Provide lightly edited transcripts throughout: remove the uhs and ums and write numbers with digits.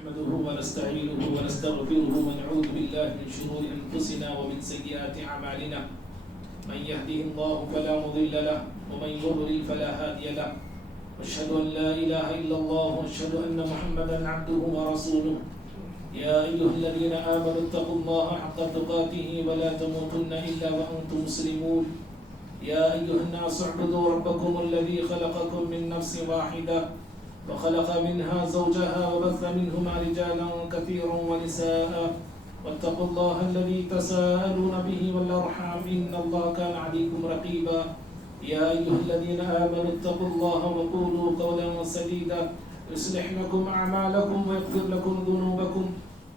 نحمده ونستعينه ونستغفره ونعوذ بالله من شرور أنفسنا ومن سيئات أعمالنا من يهده الله فلا مضل له ومن يضلل فلا هادي له وأشهد أن لا إله إلا الله وأشهد أن محمدا عبده ورسوله يا أيها الذين آمنوا اتقوا الله حق تقاته ولا تموتن إلا وأنتم مسلمون يا أيها الناس اعبدوا ربكم الذي خلقكم من نفس واحدة وخلق منها زوجها وبث منهما رجالا كثيرا ونساء واتقوا الله الذي تساءلون به والأرحام إن الله كان عليكم رقيبا يا أيها الذين آمنوا اتقوا الله وقولوا قولا سديدا يصلح لكم أعمالكم ويغفر لكم ذنوبكم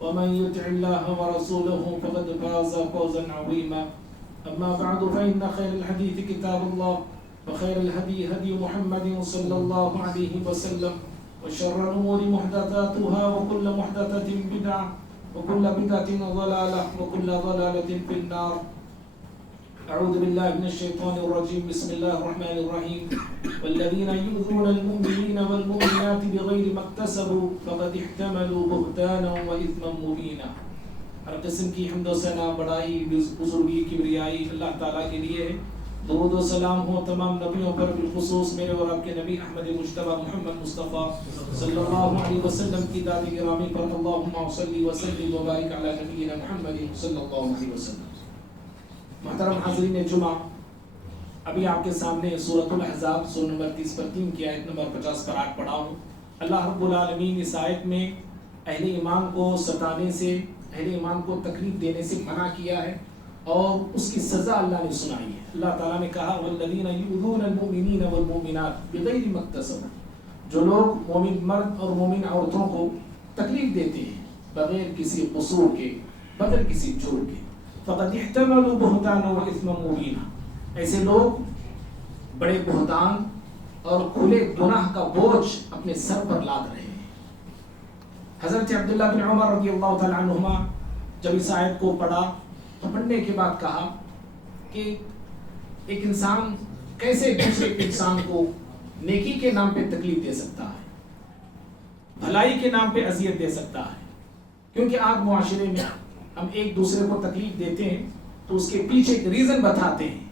ومن يطع الله ورسوله فقد فاز فوزا عظيما أما بعد فإن خير الحديث كتاب الله وخير الهدي هدي محمد صلى الله عليه وسلم وشر الأمور محدثاتها وكل محدثة بدعة وكل بدعة ضلالة وكل ضلالة في النار. أعوذ بالله من الشيطان الرجيم. بسم الله الرحمن الرحيم. والذين يؤذون المؤمنين والمؤمنات بغير ما اكتسبوا فقد احتملوا بهتانا وإثما مبينا. ہر قسم کی حمد و ثنا بڑائی بزرگی کبریائی اللہ تعالیٰ کے لیے ہے. درود و سلام ہو تمام نبیوں پر، بالخصوص میرے اور آپ کے نبی احمد مجتبی محمد مصطفیٰ صلی اللہ علیہ وسلم کی ذات گرامی پر. اللہم صلی وسلم وبارک علی نبینا محمد صلی اللہ علیہ وسلم. محترم حاضرین جمعہ، ابھی آپ کے سامنے سورۃ الاحزاب سورہ نمبر 30 پر 3 کی آیت نمبر 50 پر 8 پڑھا ہوں. اللہ رب العالمین اس آیت میں اہل ایمان کو ستانے سے، اہل ایمان کو تکلیف دینے سے منع کیا ہے اور اس کی سزا اللہ نے سنائی ہے. اللہ تعالیٰ نے کہا والذین یؤذون المؤمنین والمؤمنات بغیر ما اکتسبوا، جو لوگ مومن مرد اور مومن عورتوں کو تکلیف دیتے ہیں بغیر کسی قصور کے، بغیر کسی جرم کے، فقد احتملوا بہتانا واثما مبینا، ایسے لوگ بڑے بہتان اور کھلے گناہ کا بوجھ اپنے سر پر لاد رہے ہیں. حضرت عبداللہ بن عمر رضی اللہ تعالیٰ عنہما جب اس آیت کو پڑھا تو پڑھنے کے بعد کہا کہ ایک انسان کیسے دوسرے انسان کو نیکی کے نام پہ تکلیف دے سکتا ہے، بھلائی کے نام پہ اذیت دے سکتا ہے. کیونکہ آج معاشرے میں ہم ایک دوسرے کو تکلیف دیتے ہیں تو اس کے پیچھے ایک ریزن بتاتے ہیں،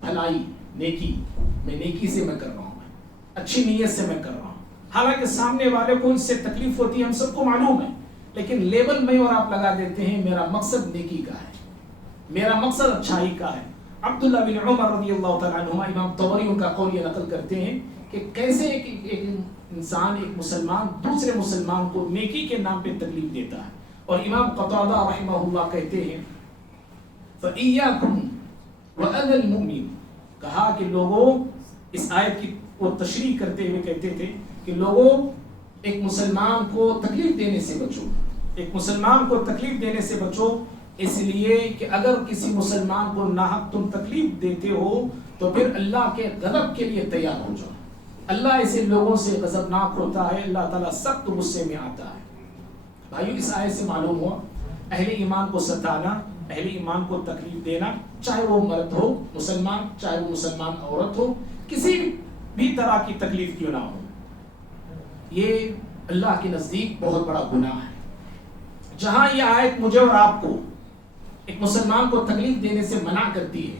بھلائی، نیکی، میں نیکی سے میں کر رہا ہوں، اچھی نیت سے میں کر رہا ہوں. حالانکہ سامنے والے کو اس سے تکلیف ہوتی ہے، ہم سب کو معلوم ہے، لیکن لیبل میں اور آپ لگا دیتے ہیں میرا مقصد نیکی کا ہے، میرا مقصد اچھائی کا ہے. عبداللہ بن عمر رضی اللہ تعالیٰ عنہما، امام طبری ان کا قول یہ نقل کرتے ہیں کہ کیسے ایک انسان، ایک مسلمان دوسرے مسلمان کو نیکی کے نام پہ تکلیف دیتا ہے. اور امام قتادہ رحمہ اللہ کہتے ہیں فَإِيَّاكُمْ وَأَذَى الْمُؤْمِنِ، کہا کہ لوگوں، اس آیت کی وہ تشریح کرتے ہوئے کہتے تھے کہ لوگوں ایک مسلمان کو تکلیف دینے سے بچو، ایک مسلمان کو تکلیف دینے سے بچو، اس لیے کہ اگر کسی مسلمان کو ناحق تم تکلیف دیتے ہو تو پھر اللہ کے غضب کے لیے تیار ہو جاؤ. اللہ ایسے لوگوں سے غضبناک ہوتا ہے، اللہ تعالیٰ سخت غصے میں آتا ہے. بھائیو، اس آیت سے معلوم ہوا اہل ایمان کو ستانا، اہل ایمان کو تکلیف دینا، چاہے وہ مرد ہو مسلمان، چاہے وہ مسلمان عورت ہو، کسی بھی طرح کی تکلیف کیوں نہ ہو، یہ اللہ کے نزدیک بہت بڑا گناہ ہے. جہاں یہ آیت مجھے اور آپ کو ایک مسلمان کو تکلیف دینے سے منع کرتی ہے،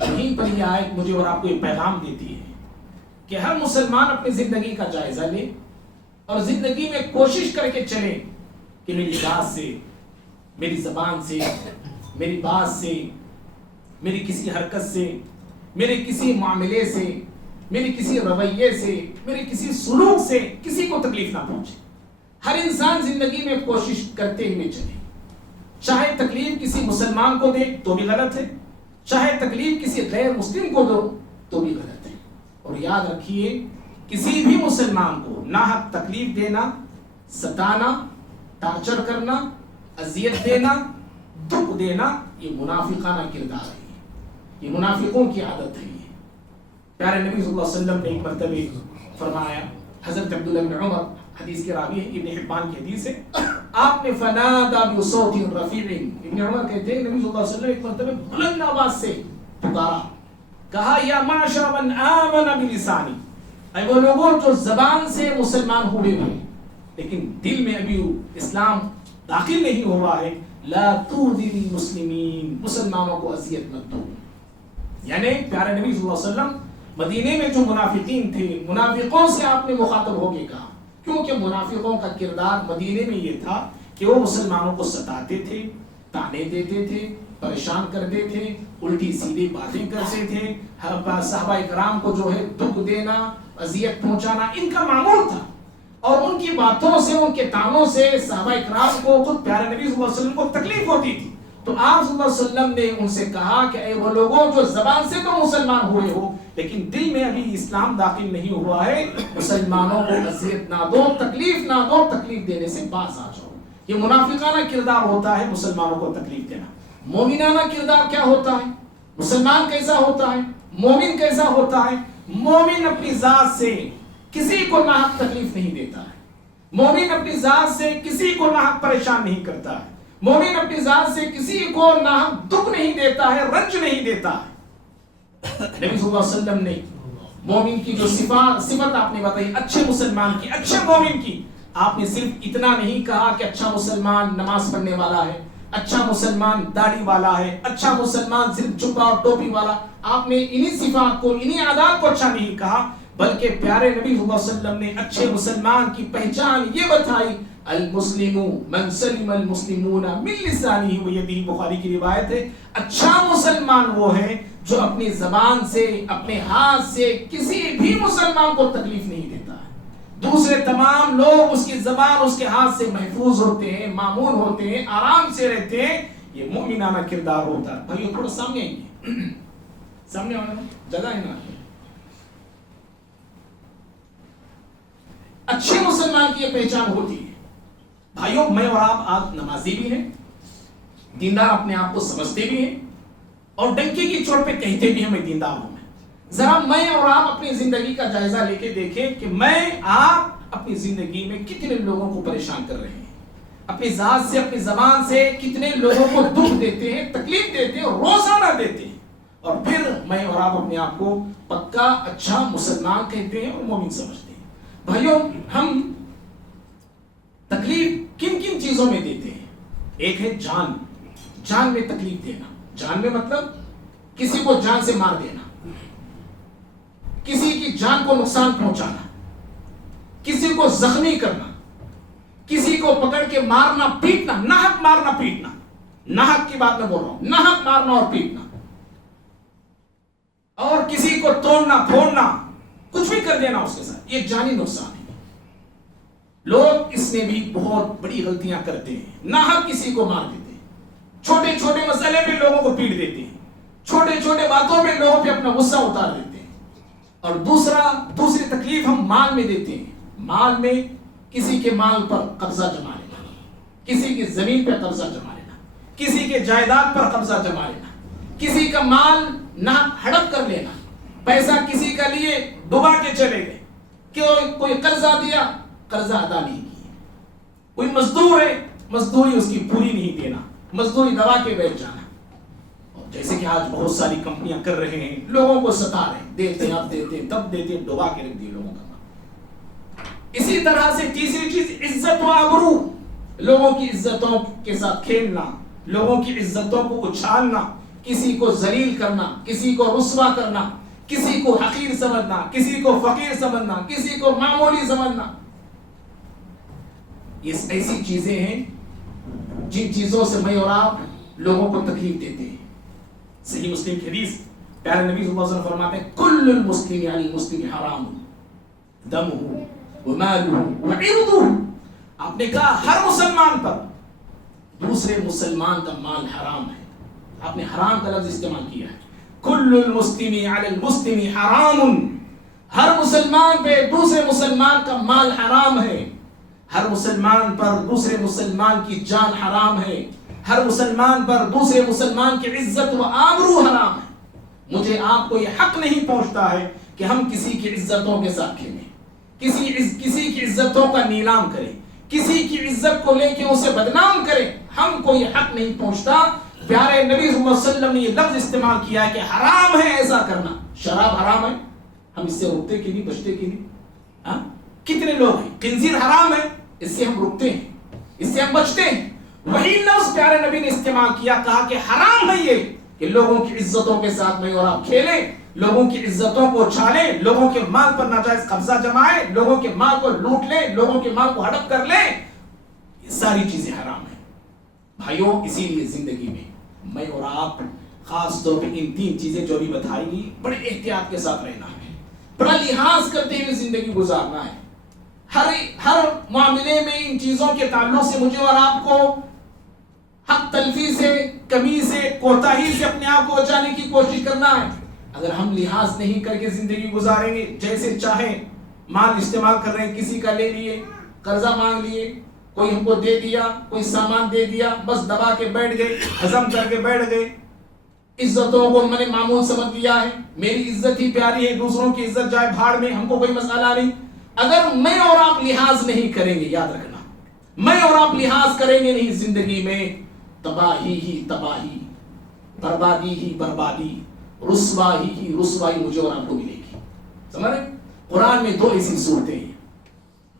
وہیں پر یہ آیت مجھے اور آپ کو یہ پیغام دیتی ہے کہ ہر مسلمان اپنی زندگی کا جائزہ لے اور زندگی میں کوشش کر کے چلے کہ میری بات سے، میری زبان سے، میری بات سے، میری کسی حرکت سے، میرے کسی معاملے سے، میری کسی رویے سے، میرے کسی سلوک سے کسی کو تکلیف نہ پہنچے. ہر انسان زندگی میں کوشش کرتے ہوئے چلے، چاہے تکلیف کسی مسلمان کو دے تو بھی غلط ہے، چاہے تکلیف کسی غیر مسلم کو دو تو بھی غلط ہے. اور یاد رکھیے، کسی بھی مسلمان کو ناحق تکلیف دینا، ستانا، ٹارچر کرنا، اذیت دینا، دکھ دینا، یہ منافقانہ کردار ہے، یہ منافقوں کی عادت ہے. پیارے نبی صلی اللہ علیہ وسلم نے ایک مرتبہ فرمایا، حضرت عبداللہ بن عمر حدیث کے راوی ہیں، ابن حبان کی حدیث ہے، آپ نے فنادا بصوت رفیع، ابن عمر کہتے ہیں نبی صلی اللہ علیہ وسلم ایک مرتبہ بلند آواز سے پکارا، کہا یا معشر من آمن بلسانی، اے وہ لوگوں جو زبان سے مسلمان ہوئے ہوئے، لیکن دل میں ابھی اسلام داخل نہیں ہوا ہے. لا تؤذی المسلمین، مسلمانوں کو اذیت مت دو. یعنی پیارے نبی صلی اللہ علیہ وسلم مدینے میں جو منافقین تھے، منافقوں سے آپ نے مخاطب ہو کے کہا، کیونکہ منافقوں کا کردار مدینے میں یہ تھا کہ وہ مسلمانوں کو ستاتے تھے، تانے دیتے تھے، پریشان کرتے تھے، الٹی سیدھی باتیں کرتے تھے، صحابہ کرام کو جو ہے دکھ دینا، اذیت پہنچانا ان کا معمول تھا. اور ان کی باتوں سے، ان کے تانوں سے صحابہ کرام کو، خود پیارے نبی صلی اللہ علیہ وسلم کو تکلیف ہوتی تھی. تو آپ صلی اللہ علیہ وسلم نے ان سے کہا کہ اے وہ لوگوں جو زبان سے تو مسلمان ہوئے ہو لیکن دل میں ابھی اسلام داخل نہیں ہوا ہے، مسلمانوں کو اذیت نہ دو، تکلیف نہ دو، تکلیف دینے سے باز آ جاؤ. یہ منافقانہ کردار ہوتا ہے مسلمانوں کو تکلیف دینا. مومنانہ کردار کیا ہوتا ہے؟ مسلمان کیسا ہوتا ہے؟ مومن کیسا ہوتا ہے؟ مومن اپنی ذات سے کسی کو ناحق تکلیف نہیں دیتا ہے. مومن اپنی ذات سے کسی کو ناحق پریشان نہیں کرتا ہے. مومن اپنی ذات سے کسی کو ناحق دکھ نہیں دیتا ہے، رنج نہیں دیتا ہے. نبی صلی اللہ علیہ وسلم نے مومن کی جو صفت آپ نے بتائی، اچھے مسلمان کی، اچھے مومن کی، آپ نے صرف اتنا نہیں کہا کہ اچھا مسلمان نماز پڑھنے والا ہے، اچھا مسلمان داڑھی والا ہے، اچھا مسلمان صرف جبہ اور ٹوپی والا. آپ نے انہی صفات کو، انہی عادات کو اچھا نہیں کہا، بلکہ پیارے نبی صلی اللہ علیہ وسلم نے اچھے مسلمان کی پہچان یہ بتائی، المسلم من سلم المسلمون من لسانه ويده. بخاری کی روایت ہے، اچھا مسلمان وہ ہے جو اپنی زبان سے، اپنے ہاتھ سے کسی بھی مسلمان کو تکلیف نہیں دیتا ہے. دوسرے تمام لوگ اس کی زبان، اس کے ہاتھ سے محفوظ ہوتے ہیں، مامون ہوتے ہیں، آرام سے رہتے ہیں. یہ مومنانہ کردار ہوتا ہے. بھائیو تھوڑا سامنے آئیے، سامنے آنا جگہ ہے نا. اچھے مسلمان کی یہ پہچان ہوتی ہے. بھائیو میں اور آپ آج نمازی بھی ہیں، دیندار اپنے آپ کو سمجھتے بھی ہیں، اور ڈنکی کی چوٹ پہ کہتے بھی ہیں میں دیندار ہوں. ذرا میں اور آپ اپنی زندگی کا جائزہ لے کے دیکھیں کہ میں آپ اپنی زندگی میں کتنے لوگوں کو پریشان کر رہے ہیں، اپنی ذات سے، اپنی زبان سے کتنے لوگوں کو دکھ دیتے ہیں، تکلیف دیتے ہیں، روزانہ دیتے ہیں، اور پھر میں اور آپ اپنے آپ کو پکا اچھا مسلمان کہتے ہیں اور مومن سمجھتے ہیں. بھائیو ہم تکلیف کن کن چیزوں میں دیتے ہیں؟ ایک ہے جان میں تکلیف دینا. جان میں مطلب کسی کو جان سے مار دینا، کسی کی جان کو نقصان پہنچانا، کسی کو زخمی کرنا، کسی کو پکڑ کے مارنا پیٹنا، ناحق مارنا پیٹنا. ناحق کی بات میں بول رہا ہوں، ناحق مارنا اور پیٹنا، اور کسی کو توڑنا پھوڑنا، کچھ بھی کر دینا اس کے ساتھ، یہ جانی نقصان ہے. لوگ اس میں بھی بہت بڑی غلطیاں کرتے ہیں، ناحق کسی کو مار دیتے ہیں، چھوٹے چھوٹے مسئلے پہ لوگوں کو پیٹ دیتے ہیں، چھوٹے چھوٹے باتوں پہ لوگوں پہ اپنا غصہ اتار دیتے ہیں. اور دوسری تکلیف ہم مال میں دیتے ہیں. مال میں کسی کے مال پر قبضہ جما لینا، کسی کی زمین پہ قبضہ جما لینا، کسی کے جائیداد پر قبضہ جما لینا، کسی کا مال نہ ہڑپ کر لینا، پیسہ کسی کا لیے ڈبا کے چلے گئے، کوئی قرضہ دیا، قرضہ ادا نہیں کیا، کوئی مزدور ہے، مزدوری اس کی پوری نہیں دینا، مزدوری دبا کے بیٹھ جانا. اور جیسے کہ آج بہت ساری کمپنیاں کر رہے ہیں، لوگوں کو ستا رہے ہیں، دیتے ہیں اب دیتے ہیں تب دیتے ہیں، ڈبا کے رکھ دیے لوگوں کا. اسی طرح سے تیسری چیز عزت و آبرو، لوگوں کی عزتوں کے ساتھ کھیلنا، لوگوں کی عزتوں کو اچھالنا، کسی کو ذلیل کرنا، کسی کو رسوا کرنا، کسی کو حقیر سمجھنا، کسی کو فقیر سمجھنا، کسی کو معمولی سمجھنا. یہ ایسی چیزیں ہیں جن چیزوں سے میں اور آپ لوگوں کو تکلیف دیتے ہیں. صحیح مسلم کی حدیث، پیارے نبی صلی اللہ علیہ وسلم فرماتے ہیں کل المسلم علی المسلم حرام دمہ ومالہ وعرضہ. آپ نے کہا ہر مسلمان پر دوسرے مسلمان کا مال حرام ہے. آپ نے حرام کا لفظ استعمال کیا ہے. کل المسلم علی المسلم حرام، ہر مسلمان پہ دوسرے مسلمان کا مال حرام ہے، ہر مسلمان پر دوسرے مسلمان کی جان حرام ہے، ہر مسلمان پر دوسرے مسلمان کی عزت و آبرو حرام ہے. مجھے آپ کو یہ حق نہیں پہنچتا ہے کہ ہم کسی کی عزتوں کے ساتھ کھیلیں، کسی کی عزتوں کا نیلام کریں، کسی کی عزت کو لے کے اسے بدنام کریں. ہم کو یہ حق نہیں پہنچتا. پیارے نبی صلی اللہ علیہ وسلم نے یہ لفظ استعمال کیا ہے کہ حرام ہے ایسا کرنا. شراب حرام ہے، ہم اس سے روکتے کی نہیں، بچتے کی نہیں. کتنے لوگ ہیں، خنزیر حرام ہے، اس سے ہم رکتے ہیں, اس سے ہم بچتے ہیں. وہی لفظ پیارے نبی نے استعمال کیا, کہا کہ حرام ہے یہ کہ لوگوں کی عزتوں کے ساتھ میں اور آپ کھیلیں, لوگوں کی عزتوں کو چھالیں, لوگوں کے مال پر ناجائز قبضہ جمائیں, لوگوں کے مال کو لوٹ لیں, لوگوں کے مال کو ہڑپ کر لیں. یہ ساری چیزیں حرام ہیں بھائیوں. اسی لیے زندگی میں اور آپ خاص طور پہ ان 3 چیزیں جو بھی بتائی گئی, بڑے احتیاط کے ساتھ رہنا ہے, بڑا لحاظ کرتے ہوئے زندگی گزارنا ہے. ہر معاملے میں ان چیزوں کے تعلق سے مجھے اور آپ کو حق تلفی سے, کمی سے, کوتاہی سے اپنے آپ کو بچانے کی کوشش کرنا ہے. اگر ہم لحاظ نہیں کر کے زندگی گزاریں گے, جیسے چاہیں مال استعمال کر رہے ہیں, کسی کا لے لیے, قرضہ مانگ لیے, کوئی ہم کو دے دیا, کوئی سامان دے دیا, بس دبا کے بیٹھ گئے, ہضم کر کے بیٹھ گئے. عزتوں کو میں نے معمول سمجھ لیا ہے, میری عزت ہی پیاری ہے, دوسروں کی عزت جائے بھاڑ میں, ہم کو کوئی مسئلہ نہیں. اگر میں اور آپ لحاظ نہیں کریں گے, یاد رکھنا, میں اور آپ لحاظ کریں گے نہیں, زندگی میں تباہی ہی تباہی, بربادی ہی بربادی, رسوائی ہی رسوائی مجھے اور آپ کو ملے گی. سمجھ رہے؟ قرآن میں 2 ایسی صورتیں ہیں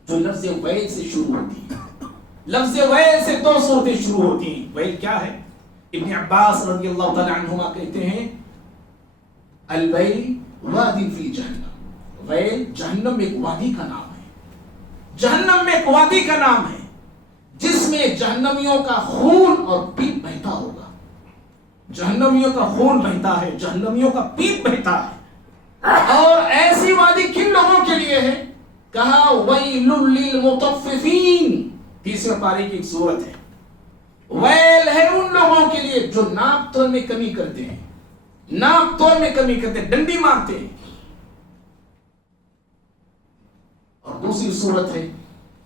جو لفظ ویل سے شروع ہوتی ہیں. لفظ ویل سے 2 صورتیں شروع ہوتی ہیں. ویل کیا ہے؟ ابن عباس رضی اللہ تعالی عنہما کہتے ہیں الویل وادی فی جہنم. ویل جہنم میں ایک وادی کا نام ہے, جہنم میں ایک وادی کا نام ہے جس میں جہنمیوں کا خون اور پیپ بہتا ہوگا. جہنمیوں کا خون بہتا ہے, جہنمیوں کا پیپ بہتا ہے. اور ایسی وادی کن لوگوں کے لیے ہے؟ کہا ویل للمطففین. 30ویں پارے کی ایک سورت ہے. ویل ہے ان لوگوں کے لیے جو ناپ تول میں کمی کرتے ہیں, ناپ تول میں کمی کرتے ہیں, ڈنڈی مارتے ہیں. اور دوسری صورت ہے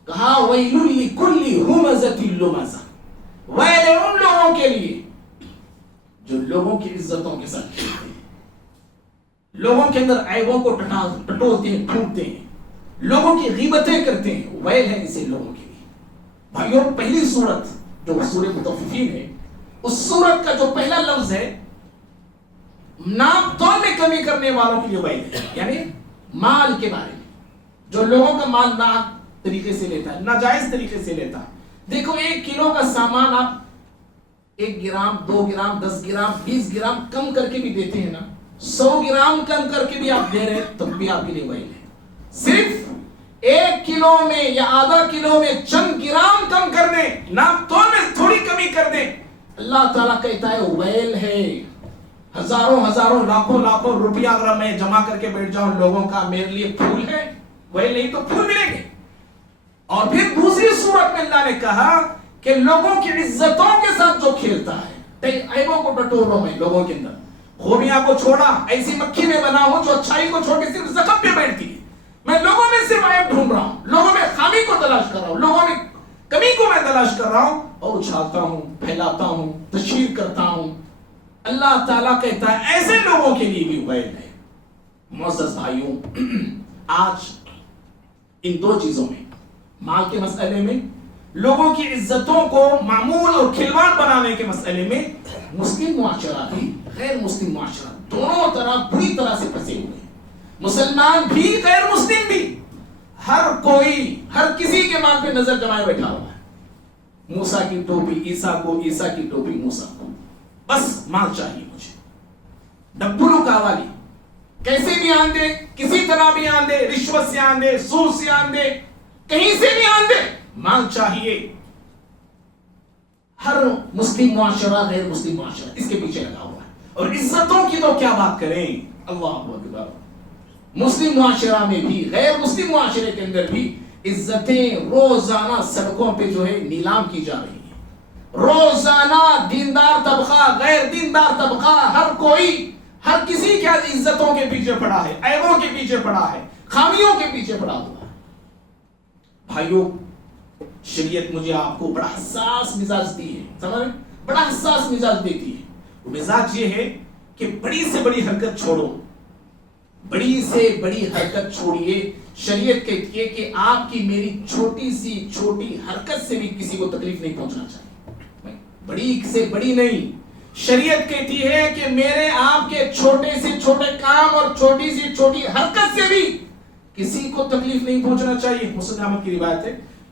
کہا ویل لکل ہمزۃ لمزہ. ویل ہے ان لوگوں کے لیے جو لوگوں کی عزتوں کے ساتھ کھیلتے ہیں, لوگوں کے اندر عیبوں کو ٹٹولتے ہیں, ڈھونڈتے ہیں, لوگوں کی غیبتیں کرتے ہیں. ویل ہے اسے لوگوں کے لیے. بھائیوں, پہلی صورت جو سورہ مطففین ہے, اس صورت کا جو پہلا لفظ ہے ناپ تول میں کمی کرنے والوں کے لیے ویل ہے. یعنی مال کے بارے میں, جو لوگوں کا مال ناحق طریقے سے لیتا ہے, ناجائز طریقے سے لیتا ہے. دیکھو 1 کلو کا سامان آپ 1 گرام 2 گرام 10 گرام 20 گرام کم کر کے بھی دیتے ہیں نا, 100 گرام کم کر کے بھی آپ دے رہے ہیں, تب بھی آپ کے لیے ویل ہے. صرف 1 کلو میں یا آدھا کلو میں چند گرام کم کر دیں, ناپ تول میں تھوڑی کمی کر دیں, اللہ تعالیٰ کہتا ہے ویل ہے. ہزاروں لاکھوں روپیہ اگر میں جمع کر کے بیٹھ جاؤں لوگوں کا, میرے لیے پھول ہے, ویل نہیں تو پھول ملیں گے. اور پھر دوسری صورت میں اللہ نے کہا کہ لوگوں کی عزتوں کے ساتھ جو کھیلتا ہے, عیبوں کو ٹٹول رہا ہوں میں لوگوں کے اندر, خوبیاں کو چھوڑا, ایسی مکھی میں بنا ہوں جو اچھائی کو چھوڑ کے صرف زخم پہ بیٹھتی ہے. میں لوگوں میں صرف عیب ڈھونڈ رہا ہوں, لوگوں میں خامی کو تلاش کر رہا ہوں, لوگوں میں کمی کو میں تلاش کر رہا ہوں اور اچھالتا ہوں, پھیلاتا ہوں, تشہیر کرتا ہوں. اللہ تعالیٰ کہتا ہے ایسے لوگوں کے لیے بھی ویل ہے. معزز بھائیوں, آج ان 2 چیزوں میں, مال کے مسئلے میں, لوگوں کی عزتوں کو معمول اور کھلواڑ بنانے کے مسئلے میں, مسلم معاشرہ بھی غیر مسلم معاشرہ دونوں طرح بری طرح سے پھنسے ہوئے ہیں. مسلمان بھی غیر مسلم بھی, ہر کوئی ہر کسی کے مال پہ نظر جمائے بیٹھا ہوا ہے. موسیٰ کی ٹوپی عیسیٰ کو, عیسیٰ کی ٹوپی موسیٰ کو, بس مال چاہیے مجھے. ڈبلو کا والی کیسے بھی آن دے, کسی طرح بھی آن دے, رشوت سے آن دے, سود سے آن دے, کہیں سے بھی آن دے, مال چاہیے. ہر مسلم معاشرہ غیر مسلم معاشرہ اس کے پیچھے لگا ہوا ہے. اور عزتوں کی تو کیا بات کریں, اللہ اکبر. مسلم معاشرہ میں بھی غیر مسلم معاشرے کے اندر بھی عزتیں روزانہ سڑکوں پہ جو ہے نیلام کی جا رہی ہیں. روزانہ دیندار طبقہ, غیر دیندار طبقہ, ہر کوئی ہر کسی کے عزتوں کے پیچھے پڑا ہے, عیبوں کے پیچھے پڑا ہے, خامیوں کے پیچھے پڑا ہوا ہے. بھائیوں, شریعت مجھے آپ کو بڑا حساس مزاج دی ہے, سمجھ, بڑا حساس مزاج دیتی ہے. وہ مزاج یہ ہے کہ بڑی سے بڑی حرکت چھوڑو, بڑی سے بڑی حرکت چھوڑیے. شریعت کہتی ہے کہ آپ کی میری چھوٹی سی چھوٹی حرکت سے بھی کسی کو تکلیف نہیں پہنچنا چاہیے, بڑی سے بڑی نہیں. شریعت کہتی ہے کہ میرے آپ کے چھوٹے سے چھوٹے کام اور چھوٹی سی چھوٹی حرکت سے بھی کسی کو تکلیف نہیں پہنچنا چاہیے. مسلم احمد کی روایت ہے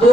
2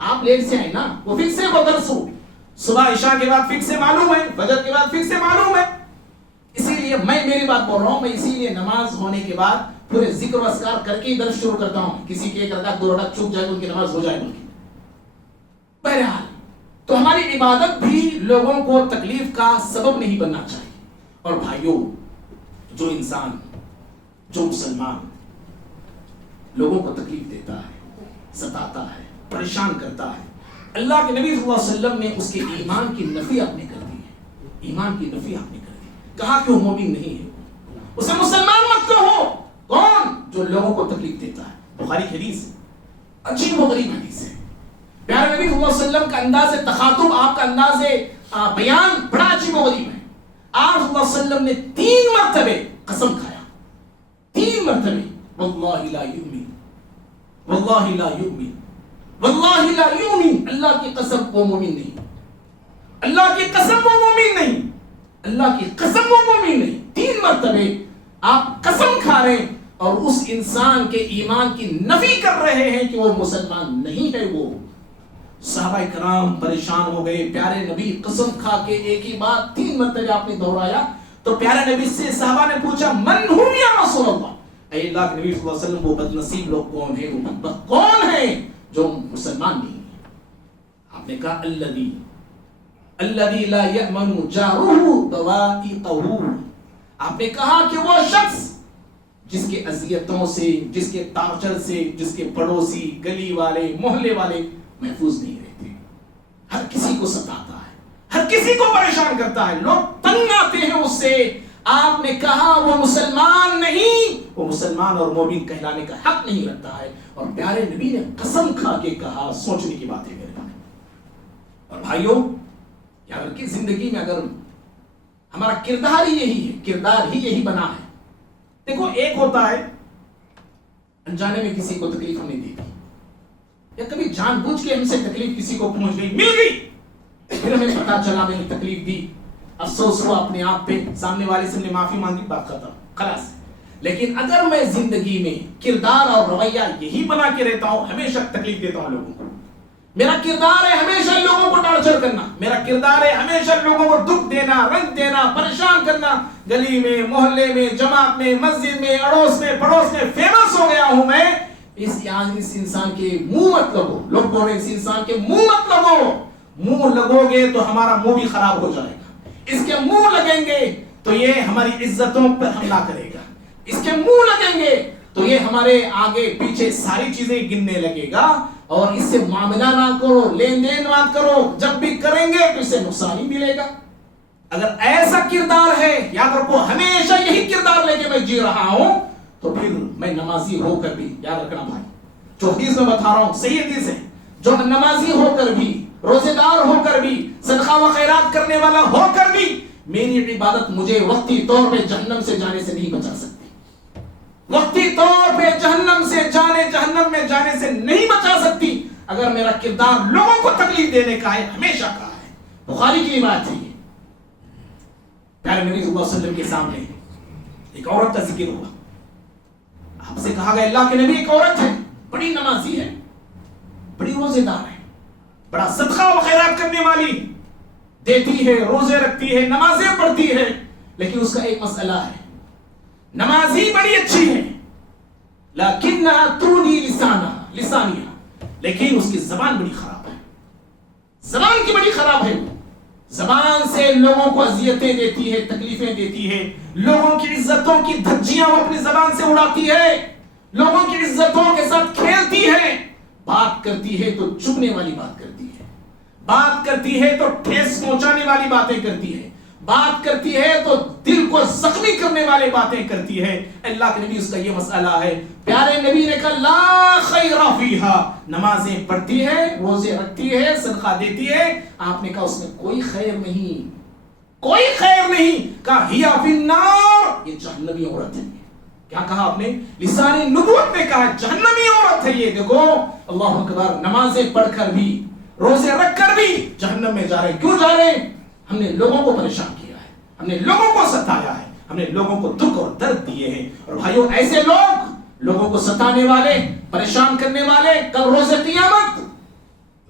آپ لیٹ سے آئے نا, وہ فکس ہے, وہ درس ہو صبح عشاء کے بعد فکس سے معلوم ہے, فجر کے بعد فکس سے معلوم ہے. اسی لیے میں میری بات بول رہا ہوں, میں اسی لیے نماز ہونے کے بعد پورے ذکر و اذکار کر کے ہی درس شروع کرتا ہوں. کسی کی ایک رکعت دو رکعت چوک جائے تو ان کی نماز ہو جائے بلکہ. بہرحال تو ہماری عبادت بھی لوگوں کو تکلیف کا سبب نہیں بننا چاہیے. اور بھائیوں, جو انسان, جو مسلمان لوگوں کو تکلیف دیتا ہے, ستاتا ہے, پریشان کرتا ہے, اللہ کے نبی صلی اللہ علیہ وسلم نے اس کے ایمان کی نفی آپ نے کر دی ہے. ایمان کی نفی آپ نے کر دی, کہا کہ وہ مومن نہیں ہے, اسے مسلمان مت کہو. کون؟ جو لوگوں کو تکلیف دیتا ہے. بخاری کی حدیث ہے, عجیب و غریب حدیث ہے. پیارے نبی صلی اللہ علیہ وسلم کا انداز تخاطب, آپ کا انداز بیان بڑا عجیب و غریب ہے. آپ صلی اللہ علیہ وسلم نے 3 مرتبے قسم کھایا, 3 مرتبے, واللہ لا یؤمن, واللہ لا یؤمن, واللہ لا یؤمن, اللہ کی قسم وہ مومن نہیں, اللہ کی قسم وہ مومن نہیں, اللہ کی قسم وہ مومن نہیں. 3 مرتبے آپ قسم کھا رہے ہیں اور اس انسان کے ایمان کی نفی کر رہے ہیں کہ وہ مسلمان نہیں ہے. وہ صحابہ کرام پریشان ہو گئے. پیارے نبی قسم کھا کے ایک ہی بات 3 مرتبہ آپ نے دہرایا تو پیارے نبی سے صحابہ نے پوچھا, من ہم یا رسول اللہ, اے اللہ کے نبی صلی اللہ علیہ وسلم, وہ بدنصیب لوگ کون ہیں, وہ بدبخت کون ہیں جو مسلمان نہیں ہیں؟ آپ نے کہا الذی لا یأمن جارہ بوائقہ. آپ نے کہا کہ وہ شخص جس کے اذیتوں سے, جس کے ٹارچر سے, جس کے پڑوسی, گلی والے, محلے والے محفوظ نہیں رہتے. ہر کسی کو ستاتا ہے, ہر کسی کو پریشان کرتا ہے, لوگ تنگ آتے ہیں اس سے. آپ نے کہا وہ مسلمان نہیں, وہ مسلمان اور مومن کہلانے کا حق نہیں رکھتا ہے. اور پیارے نبی نے قسم کھا کے کہا, سوچنے کی بات ہے میرے بھائی. اور بھائیوں, یاد رکھیے زندگی میں اگر ہمارا کردار ہی یہی ہے, کردار ہی یہی بنا ہے. دیکھو, ایک ہوتا ہے انجانے میں کسی کو تکلیف نہیں دی تھی, یا کبھی جان بوجھ کے ہم سے تکلیف کسی کو پہنچ گئی, مل گئی, پھر ہمیں پتا چلا میں نے تکلیف دی, افسوس ہوا اپنے آپ پہ, سامنے والے سے نے معافی مانگی, بات ختم, خلاص. لیکن اگر میں زندگی میں کردار اور رویہ یہی بنا کے رہتا ہوں, ہمیشہ تکلیف دیتا ہوں لوگوں کو, میرا کردار ہے ہمیشہ لوگوں کو ٹارچر کرنا, میرا کردار ہے ہمیشہ لوگوں کو دکھ دینا, رنج دینا, پریشان کرنا, گلی میں, محلے میں, جماعت میں, مسجد میں, اڑوس میں, پڑوس میں فیمس ہو گیا ہوں میں. اس انسان کے منہ مت لگو, لوگ بول رہے ہیں اس انسان کے منہ مت لگو. منہ لگو گے تو ہمارا منہ بھی خراب ہو جائے گا, اس کے منہ لگیں گے تو یہ ہماری عزتوں پر حملہ کرے گا, اس کے منہ لگیں گے تو یہ ہمارے آگے پیچھے ساری چیزیں گننے لگے گا, اور اس سے معاملہ نہ کرو, لین دین مت کرو, جب بھی کریں گے تو اس سے نقصان ہی ملے گا. اگر ایسا کردار ہے, یاد رکھو ہمیشہ یہی کردار لے کے میں جی رہا ہوں, تو پھر میں نمازی ہو کر بھی, یاد رکھنا بھائی, جو حدیث میں بتا رہا ہوں صحیح حدیث ہے, جو نمازی ہو کر بھی, روزے دار ہو کر بھی, صدقہ و خیرات کرنے والا ہو کر بھی, میری عبادت مجھے وقتی طور پہ جہنم سے جانے سے نہیں بچا سکتی, وقتی طور پہ جہنم میں جانے سے نہیں بچا سکتی. اگر میرا کردار لوگوں کو تکلیف دینے کا ہے, ہمیشہ کا ہے. بخاری کی بات ہے یہ. پیارے نبی صلی اللہ علیہ وسلم کے سامنے ایک عورت کا ذکر ہوا, آپ سے کہا گیا اللہ کے نبی ایک عورت ہے, بڑی نمازی ہے, بڑی روزے دار ہے, بڑا صدقہ و خیرات کرنے والی, دیتی ہے, روزے رکھتی ہے, نمازیں پڑھتی ہے, لیکن اس کا ایک مسئلہ ہے, نمازی بڑی اچھی ہے, لیکنها تودی لسانیہ, لیکن اس کی زبان بڑی خراب ہے, زبان کی بڑی خراب ہے. زبان سے لوگوں کو اذیتیں دیتی ہے, تکلیفیں دیتی ہے, لوگوں کی عزتوں کی دھجیاں وہ اپنی زبان سے اڑاتی ہے, لوگوں کی عزتوں کے ساتھ کھیلتی ہے. بات کرتی ہے تو چبھنے والی بات کرتی ہے, بات کرتی ہے تو ٹھیس پہنچانے والی باتیں کرتی ہے, بات کرتی ہے تو دل کو زخمی کرنے والے باتیں کرتی ہے. اللہ کے نبی اس کا یہ مسئلہ ہے. پیارے نبی نے کہا لا خیر فیہا, نمازیں پڑھتی ہے, روزے رکھتی ہے, صدقہ دیتی ہے, آپ نے کہا اس میں کوئی خیر نہیں, کوئی خیر نہیں. کہا ہی فی النار, یہ جہنمی عورت ہے. کیا کہا آپ نے؟ لسان نبوت میں کہا جہنمی عورت ہے یہ. دیکھو اللہ اکبر, نمازیں پڑھ کر بھی, روزے رکھ کر بھی جہنم میں جا رہے ہیں. کیوں جا رہے ہیں؟ ہم نے لوگوں کو پریشان کیا ہے, ہم نے لوگوں کو ستایا ہے, ہم نے لوگوں کو دکھ اور درد دیے ہیں. اور بھائیوں, ایسے لوگوں کو ستانے والے, پریشان کرنے والے, کل روز قیامت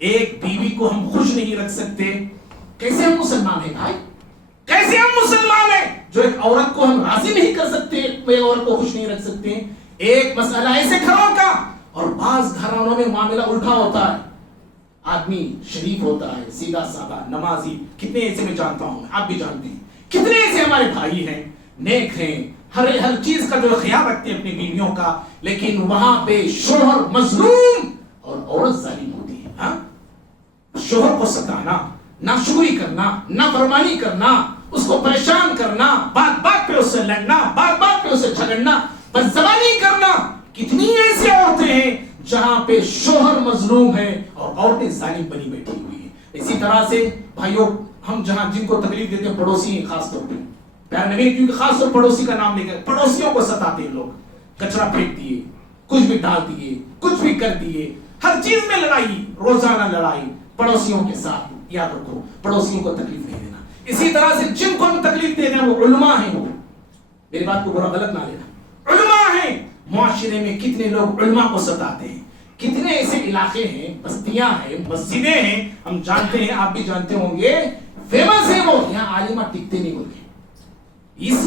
ایک بیوی کو ہم خوش نہیں رکھ سکتے، کیسے ہم مسلمان ہیں بھائی؟ کیسے ہم مسلمان ہیں جو ایک عورت کو ہم راضی نہیں کر سکتے، ایک عورت کو خوش نہیں رکھ سکتے؟ ایک مسئلہ ایسے گھروں کا، اور بعض گھرانوں میں معاملہ الٹا ہوتا ہے، آدمی شریف ہوتا ہے، سیدھا سادہ نمازی، کتنے ایسے میں جانتا ہوں، آپ بھی جانتے ہیں، کتنے ایسے ہمارے بھائی ہیں، نیک ہیں، ہر چیز کا جو خیال رکھتے ہیں اپنی بیویوں کا، لیکن وہاں پہ شوہر مظلوم اور عورت ظالم ہوتی ہے۔ ہاں، شوہر کو ستانا، ناشکری کرنا، نافرمانی کرنا، اس کو پریشان کرنا، بات بات پہ اس سے لڑنا، بات بات پہ اس سے جھگڑنا، بدزبانی کرنا۔ کتنی ایسی عورتیں ہیں جہاں پہ شوہر مظلوم ہے اور عورتیں ظالم بنی بیٹھی ہوئی ہیں۔ اسی طرح سے بھائیوں، ہم جہاں جن کو تکلیف دیتے ہیں، پڑوسی ہیں خاص طور پہ، پیارے نبی کیونکہ خاص طور پڑوسی کا نام لے کر پڑوسیوں کو ستاتے ہیں لوگ، کچرا پھینک دیے، کچھ بھی ڈال دیے، کچھ بھی کر دیے، ہر چیز میں لڑائی، روزانہ لڑائی پڑوسیوں کے ساتھ۔ یاد رکھو، پڑوسیوں کو تکلیف نہیں دینا۔ اسی طرح سے جن کو ہم تکلیف دے رہے ہیں وہ علماء ہیں، وہ میری بات کو برا غلط نہ لینا، علماء ہیں۔ معاشرے میں کتنے لوگ علماء کو ستاتے ہیں، کتنے ایسے علاقے ہیں، بستیاں ہیں، مسجدیں ہیں، ہم جانتے ہیں، آپ بھی جانتے ہوں گے، فیمس ہے وہ، یہاں عالمہ ٹکتے نہیں بولتے۔ اس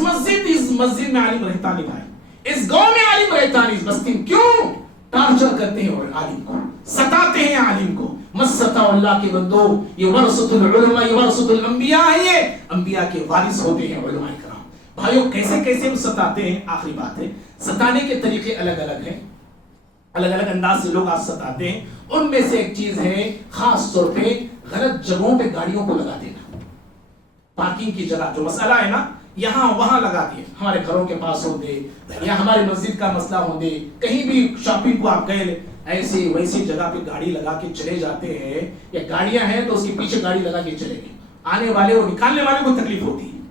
مسجد میں عالم رہتا نہیں بھائی، اس گاؤں میں عالم رہتا نہیں، اس بستی میں کیوں ٹارچر کرتے ہیں اور عالم کو ستاتے ہیں، عالم کو مت ستاؤ اللہ کے بندو، یہ ورثۃ العلماء، یہ ورثۃ الانبیاء ہے، یہ انبیاء کے وارث ہوتے ہیں علماء کرام۔ بھائیوں کیسے کیسے ہم ستاتے ہیں، آخری بات ہے، ستانے کے طریقے الگ الگ ہیں، الگ الگ انداز سے لوگ آج ستاتے ہیں۔ ان میں سے ایک چیز ہے خاص طور پہ غلط جگہوں پہ گاڑیوں کو لگا دینا، پارکنگ کی جگہ جو مسئلہ ہے نا، یہاں وہاں لگا دیے، ہمارے گھروں کے پاس ہوں دے یا ہماری مسجد کا مسئلہ ہوں دے، کہیں بھی شاپنگ کو آپ گئے ایسی ویسی جگہ پہ گاڑی لگا کے چلے جاتے ہیں، یا گاڑیاں ہیں تو اس کے پیچھے گاڑی لگا کے چلے گئے، آنے والے اور نکالنے والے کو تکلیف ہوتی ہے۔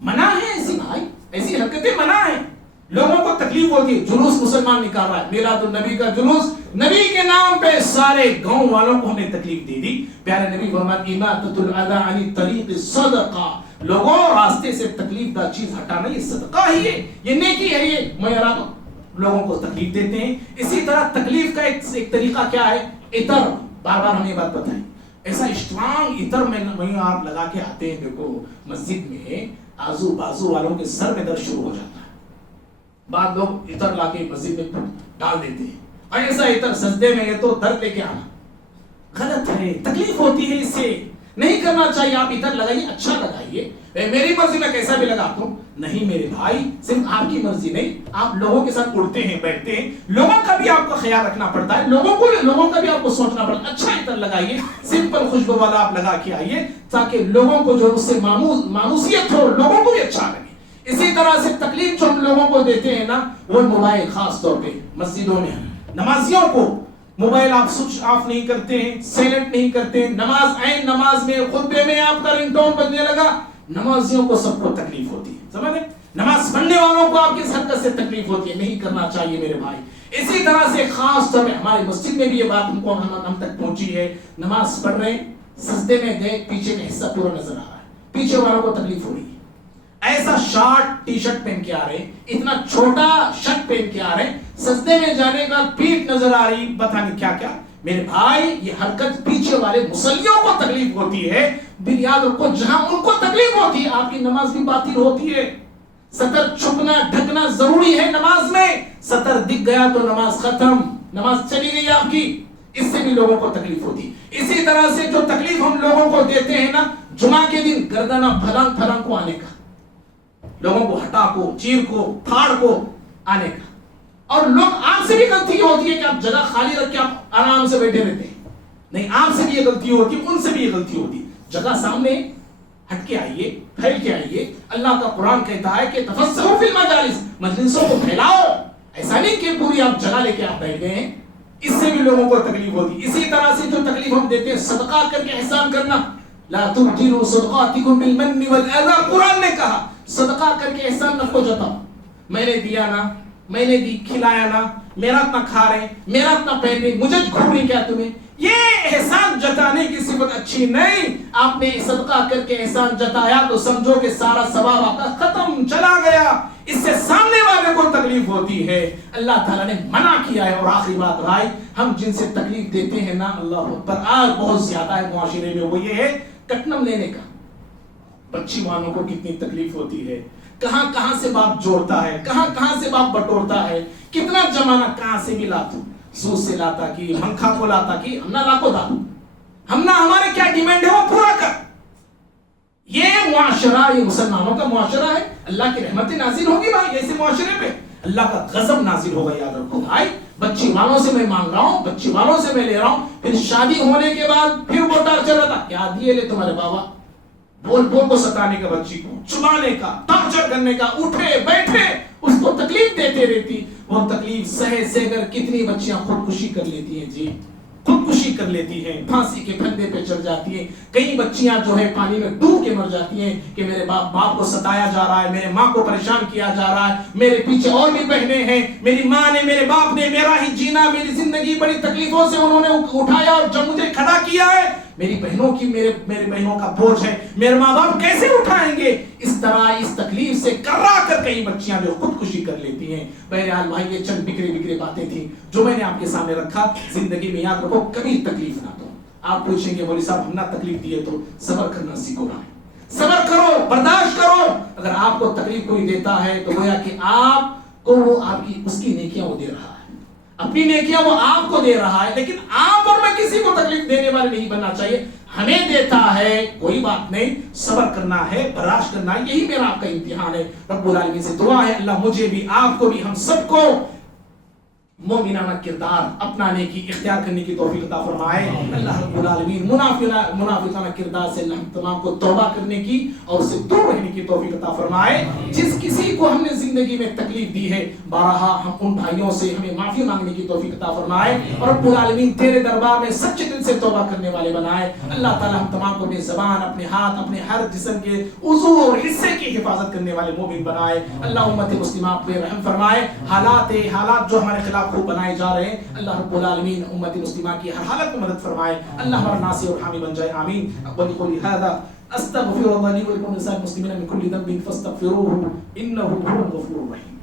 منع ہے ایسی بھائی، ایسی حرکتیں منع ہیں، لوگوں کو تکلیف ہوتی ہے۔ جلوس مسلمان نکال رہا ہے، میلاد النبی کا جلوس، نبی کے نام پہ سارے گاؤں والوں کو ہم نے تکلیف دے دی۔ پیارے نبی فرماتے ہیں اماطۃ الاذی عن الطریق صدقہ، لوگوں راستے سے تکلیف دہ چیز ہٹانا یہ صدقہ ہی ہے، یہ نیکی ہے، یہ میرا لوگوں کو تکلیف دیتے ہیں۔ اسی طرح تکلیف کا ایک طریقہ کیا ہے، عطر، بار بار ہم یہ بات بتائیں، ایسا اسٹرانگ عطر میں وہیں آپ لگا کے آتے ہیں، دیکھو مسجد میں آزو بازو والوں کے سر میں درد شروع ہو جاتا ہے، بعض لوگ عطر لا کے مسجد میں ڈال دیتے ہیں، اور ایسا عطر سجدے میں ہے تو درد لے کے آنا غلط ہے، تکلیف ہوتی ہے، اس سے نہیں کرنا چاہیے۔ آپ عطر لگائیے، اچھا لگائیے، میری مرضی میں کیسا بھی لگاتا ہوں، نہیں میرے بھائی، صرف آپ کی مرضی نہیں، آپ لوگوں کے ساتھ اڑتے ہیں، بیٹھتے ہیں، لوگوں کا بھی آپ کو خیال رکھنا پڑتا ہے، لوگوں کا بھی آپ کو سوچنا پڑتا ہے۔ اچھا عطر لگائیے، سمپل خوشبو والا آپ لگا کے آئیے، تاکہ لوگوں کو جو اس سے مانوسیت ہو، لوگوں کو بھی اچھا لگے۔ اسی طرح سے تکلیف جو ہم لوگوں کو دیتے ہیں نا، وہ موبائل، خاص طور پہ مسجدوں میں نمازیوں کو موبائل آپ سوئچ آف نہیں کرتے ہیں، سائلنٹ نہیں کرتے ہیں، نماز میں خطبے میں آپ کا رنگ ٹون بجنے لگا، نمازیوں کو سب کو تکلیف ہوتی ہے، سمجھے؟ نماز پڑھنے والوں کو آپ کی حرکت سے تکلیف ہوتی ہے، نہیں کرنا چاہیے میرے بھائی۔ اسی طرح سے خاص طور پہ ہماری مسجد میں بھی یہ بات ہم تک پہنچی ہے، نماز پڑھ رہے ہیں، سجدے میں گئے، پیچھے کا حصہ پورا نظر آ رہا ہے، پیچھے والوں کو تکلیف ہو رہی ہے، ایسا شارٹ ٹی شرٹ پہن کے آ رہے ہیں، اتنا چھوٹا شرٹ پہن کے آ رہے ہیں، سجدے میں جانے کا پیٹ نظر آ رہی، پتہ نہیں کیا کیا۔ میرے بھائی یہ حرکت پیچھے والے مصلیوں کو تکلیف ہوتی ہے، پھر یاد رکھو جہاں ان کو تکلیف ہوتی ہے آپ کی نماز بھی باطل ہوتی ہے۔ سطر چھپنا ڈھکنا ضروری ہے نماز میں، سطر دکھ گیا تو نماز ختم، نماز چلی گئی آپ کی، اس سے بھی لوگوں کو تکلیف ہوتی ہے۔ اسی طرح سے جو تکلیف ہم لوگوں کو دیتے ہیں نا، جمعہ کے دن گردنہ پھلانگ کو آنے کا، لوگوں کو ہٹا کو، چیر کو، پھاڑ کو آنے کا، اور لوگ آپ سے بھی غلطی ہوتی ہے کہ آپ جگہ خالی رکھ کے آپ آرام سے بیٹھے رہتے ہیں، نہیں آپ سے بھی یہ غلطی ہوتی ہے، ان سے بھی یہ غلطی ہوتی ہے، جگہ سامنے ہٹ کے آئیے، پھیل کے آئیے۔ اللہ کا قرآن کہتا ہے کہ تفسحوا فی المجالس، مجلسوں کو پھیلاؤ، ایسا نہیں کہ پوری آپ جگہ لے کے آپ بیٹھ گئے ہیں، اس سے بھی لوگوں کو تکلیف ہوتی ہے۔ اسی طرح سے جو تکلیف ہم دیتے ہیں صدقہ کر کے احسان کرنا، لا تبطلوا صدقاتکم بالمن والاذى، قرآن نے کہا صدقہ کر کے احسان نہ ہو جاتا، میں نے دیا نا، میں نے دی، کھلایا نا، میرا اتنا کھا رہے، میرا اتنا پہن رہے، مجھے گھوڑی کیا تمہیں، یہ احسان جتانے کی صفت اچھی نہیں۔ آپ نے صدقہ کر کے احسان جتایا تو سمجھو کہ سارا ثواب آپ کا ختم چلا گیا۔ اس سے سامنے والے کو تکلیف ہوتی ہے، اللہ تعالیٰ نے منع کیا ہے۔ اور آخری بات بھائی، ہم جن سے تکلیف دیتے ہیں نا، اللہ اکبر، آج بہت زیادہ ہے معاشرے میں، وہ یہ ہے کٹنم لینے کا۔ بچی والوں کو کتنی تکلیف ہوتی ہے، کہاں کہاں سے باپ جوڑتا ہے، کہاں کہاں سے باپ بٹورتا ہے، کتنا زمانہ کہاں سے بھی لاتا، سود سے لاتا کی، منکھا کو لاتا کی، ہم نہ لاکو دا، ہم نہ، ہمارے کیا ڈیمانڈ ہے وہ پورا کر۔ یہ معاشرہ، یہ مسلمانوں کا معاشرہ ہے، اللہ کی رحمت نازل ہوگی بھائی ایسے معاشرے پہ، اللہ کا غضب نازل ہوگا، یاد رکھو بھائی۔ بچی والوں سے میں مانگ رہا ہوں، بچی والوں سے میں لے رہا ہوں، پھر شادی ہونے کے بعد پھر وہ ٹارچر رہتا، کیا دیے لے تمہارے بابا، بول بول کو ستانے کا، بچی کو چبانے کا، ٹارچر کرنے کا، اٹھے بیٹھے اس کو تکلیف دیتے رہتی، وہ تکلیف سہے سے کر کتنی بچیاں خودکشی کر لیتی ہیں، جی خودکشی کر لیتی ہیں، پھانسی کے پھندے پہ چڑھ جاتی ہیں۔ کئی بچیاں جو ہے پانی میں ڈوب کے مر جاتی ہیں کہ میرے باپ کو ستایا جا رہا ہے، میرے ماں کو پریشان کیا جا رہا ہے، میرے پیچھے اور بھی بہنیں ہیں، میری ماں نے، میرے باپ نے میرا ہی جینا، میری زندگی بڑی تکلیفوں سے انہوں نے اٹھایا اور جب مجھے کھڑا کیا ہے، میری بہنوں کی، میرے بہنوں کا بوجھ ہے، میرے ماں باپ کیسے اٹھائیں گے؟ اس طرح اس تکلیف سے کرا کر کئی بچیاں جو خودکشی کر لیتی ہیں۔ بہرحال بھائی، یہ چند بکھرے باتیں تھیں جو میں نے آپ کے سامنے رکھا۔ زندگی میں یاد رکھو کبھی تکلیف نہ دو۔ آپ پوچھیں گے مولوی صاحب ہم نہ تکلیف دیے تو صبر کرنا سیکھو نا، صبر کرو، برداشت کرو۔ اگر آپ کو تکلیف کوئی دیتا ہے تو گویا کہ آپ کو وہ آپ کی اس کی نیکیاں وہ دے رہا ہے، اپنی نیکیاں وہ آپ کو دے رہا ہے، لیکن آپ اور میں کسی کو تکلیف دینے والے نہیں بننا چاہیے۔ ہمیں دیتا ہے کوئی بات نہیں، صبر کرنا ہے، برداشت کرنا ہے، یہی میرا آپ کا امتحان ہے۔ رب العالمین سے دعا ہے اللہ مجھے بھی، آپ کو بھی، ہم سب کو مومنانہ کردار اپنانے کی، اختیار کرنے کی توفیق عطا فرمائے۔ اللہ رب العالمین منافقانہ کردار سے ہم تمام کو توبہ کرنے کی اور اس سے دور رہنے کی توفیق عطا فرمائے۔ جس کسی کو ہم نے زندگی میں تکلیف دی ہے بارہا ہم ان بھائیوں سے ہمیں معافی مانگنے کی توفیق عطا فرمائے اور رب العالمین تیرے دربار میں سچے دل سے توبہ کرنے والے بنائے۔ اللہ تعالی ہم تمام کو اپنی زبان، اپنے ہاتھ، اپنے ہر جسم کے عضو اور حصے کی حفاظت کرنے والے مومن بنائے۔ اللہ امت مسلمہ پہ رحم فرمائے۔ حالات جو ہمارے خلاف خوب بنائے جا رہے ہیں، اللہ رب العالمین امت مسلمہ کی ہر حالت میں مدد فرمائے۔ اللہ ہمارا ناصر اور حامی بن جائے، آمین۔ اقول قولی هذا استغفر الله لي ولكم ولسائر المسلمين من كل ذنب فاستغفروه انه هو الغفور الرحيم۔